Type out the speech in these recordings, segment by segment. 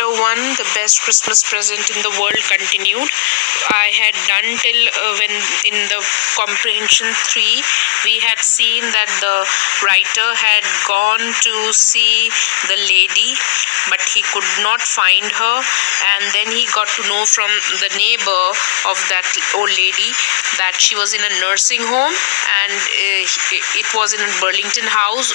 Chapter 1, The Best Christmas Present in the World continued. I had done till when in the comprehension 3, we had seen that the writer had gone to see the lady, but he could not find her, and then he got to know from the neighbor of that old lady that she was in a nursing home, and it was in a Burlington house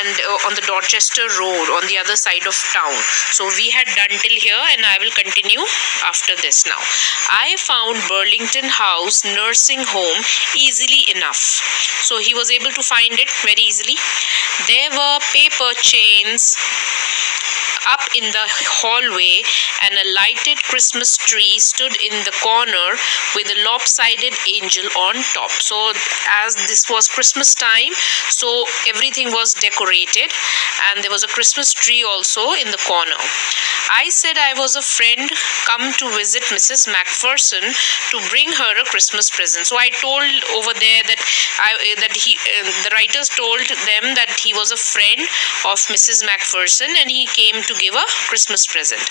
and on the Dorchester Road on the other side of town. So we had done till here, and I will continue after this now. I found Burlington House nursing home easily enough. So he was able to find it very easily. There were paper chains up in the hallway, and a lighted Christmas tree stood in the corner with a lopsided angel on top. So as this was Christmas time, so everything was decorated, and there was a Christmas tree also in the corner. I said I was a friend come to visit Mrs. Macpherson to bring her a Christmas present. So I told over there that the writers told them that he was a friend of Mrs. Macpherson, and he came to give a Christmas present.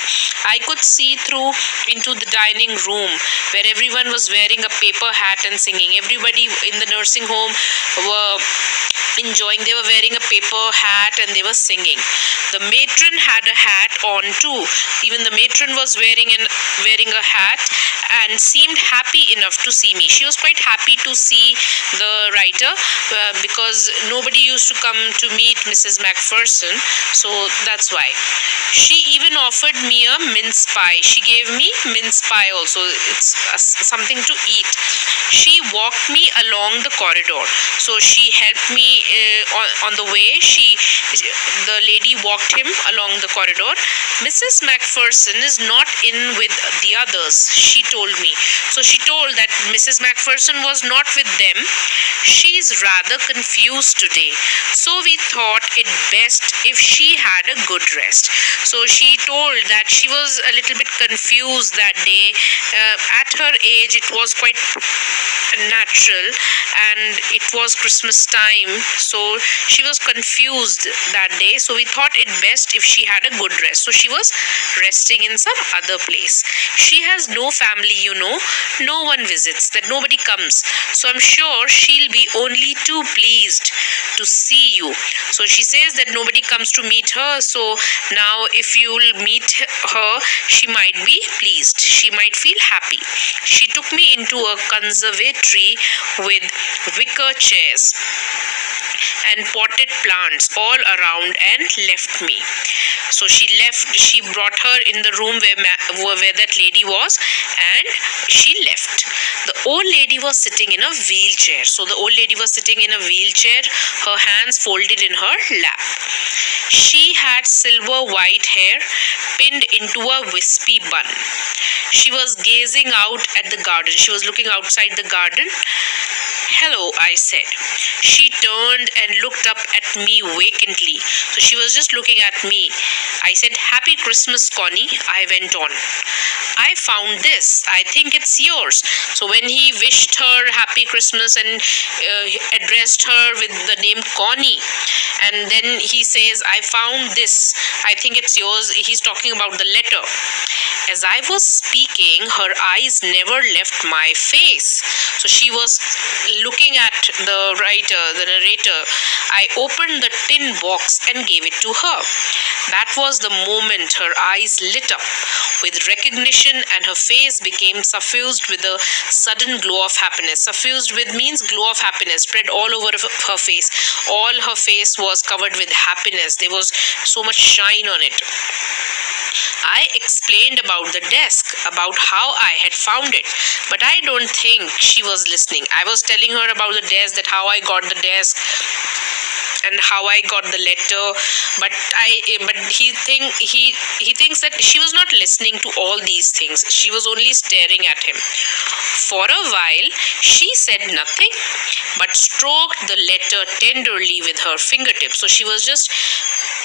I could see through into the dining room where everyone was wearing a paper hat and singing. Everybody in the nursing home were enjoying. They were wearing a paper hat and they were singing. The matron had a hat on too. Even the matron was wearing a hat and seemed happy enough to see me. She was quite happy to see the writer because nobody used to come to meet Mrs. Macpherson, so that's why. She even offered me a mince pie. She gave me mince pie also. It's something to eat. She walked me along the corridor. So she helped me on the way. The lady walked him along the corridor. Mrs. Macpherson is not in with the others, she told me. So she told that Mrs. Macpherson was not with them. She's rather confused today. So we thought it best if she had a good rest. So she told that she was a little bit confused that day. At her age, it was quite natural, and it was Christmas time, so she was confused that day. So we thought it best if she had a good rest. So she was resting in some other place. She has no family, no one visits, that nobody comes. So I'm sure she'll be only too pleased to see you. So she says that nobody comes to meet her, so now if you'll meet her, she might be pleased. She might feel happy. She took me into a conservatory with wicker chairs and potted plants all around and left me. So she brought her in the room where that lady was, and she left. The old lady was sitting in a wheelchair. So the old lady was sitting in a wheelchair, her hands folded in her lap. She had silver white hair pinned into a wispy bun. She was gazing out at the garden. She was looking outside the garden. "Hello," I said. She turned and looked up at me vacantly. So she was just looking at me. I said, "Happy Christmas, Connie," I went on. "I found this. I think it's yours." So when he wished her Happy Christmas and addressed her with the name Connie, and then he says, "I found this. I think it's yours." He's talking about the letter. As I was speaking, her eyes never left my face. So she was looking at the writer, the narrator. I opened the tin box and gave it to her. That was the moment her eyes lit up with recognition, and her face became suffused with a sudden glow of happiness. Suffused with means glow of happiness, spread all over her face. All her face was covered with happiness. There was so much shine on it. I explained about the desk, about how I had found it, but I don't think she was listening. I was telling her about the desk, that how I got the desk and how I got the letter, but he thinks that she was not listening to all these things. She was only staring at him. For a while, she said nothing, but stroked the letter tenderly with her fingertips. So she was just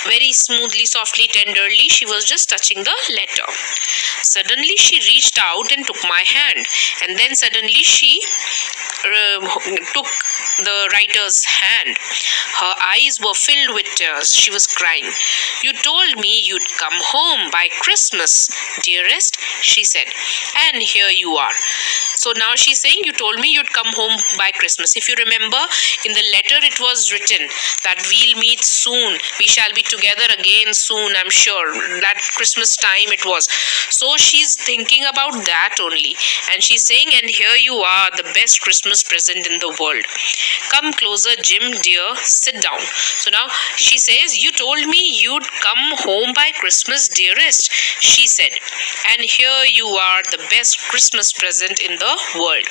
very smoothly, softly, tenderly, she was just touching the letter. Suddenly, she reached out and took my hand, and then suddenly she took the writer's hand. Her eyes were filled with tears. She was crying. "You told me you'd come home by Christmas, dearest," she said, "and here you are." So now she's saying, "You told me you'd come home by Christmas." If you remember, in the letter it was written that we'll meet soon. We shall be together again soon, I'm sure. That Christmas time it was. So she's thinking about that only. And she's saying, "And here you are, the best Christmas present in the world. Come closer, Jim, dear. Sit down." So now she says, "You told me you'd come home by Christmas, dearest," she said. "And here you are, the best Christmas present in the world.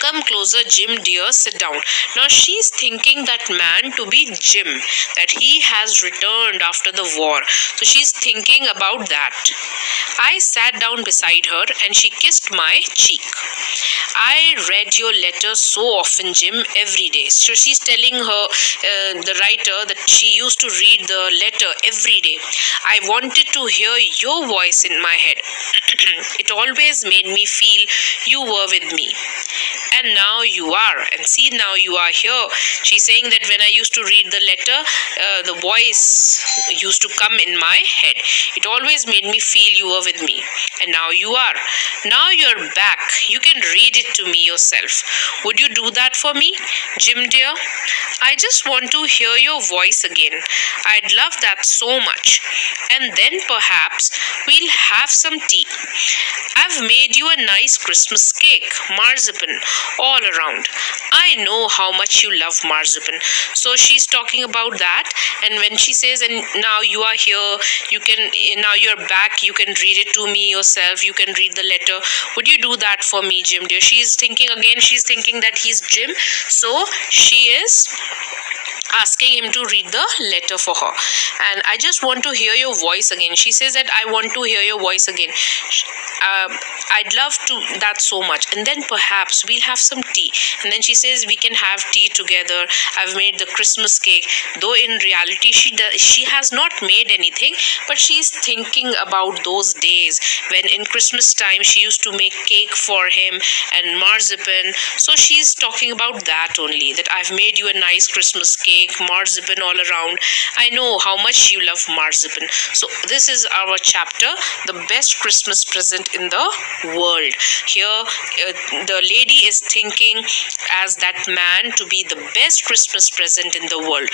Come closer, Jim, dear. Sit down." Now she's thinking that man to be Jim, that he has returned after the war. So she's thinking about that. I sat down beside her and she kissed my cheek. "I read your letter so often, Jim, every day." So she's telling her, the writer, that she used to read the letter every day. "I wanted to hear your voice in my head. It always made me feel you were with me. And now you are. And see, now you are here." She's saying that when I used to read the letter, the voice used to come in my head. It always made me feel you were with me. And now you are. Now you're back. You can read it to me yourself. Would you do that for me, Jim dear? I just want to hear your voice again. I'd love that so much. And then perhaps we'll have some tea. I've made you a nice Christmas cake, marzipan all around. I know how much you love marzipan." So she's talking about that. And when she says, "And now you are here, now you're back, you can read it to me yourself, you can read the letter. Would you do that for me, Jim dear?" She's thinking that he's Jim. So she is asking him to read the letter for her. "And I just want to hear your voice again." She says that, "I want to hear your voice again. I'd love to that so much. And then perhaps we'll have some tea." And then she says, "We can have tea together. I've made the Christmas cake." Though in reality she has not made anything, but she's thinking about those days when in Christmas time she used to make cake for him and marzipan. So she's talking about that only, that I've made you a nice Christmas cake, marzipan all around. I know how much you love marzipan. So this is our chapter, the best Christmas present in the world. Here the lady is thinking as that man to be the best Christmas present in the world.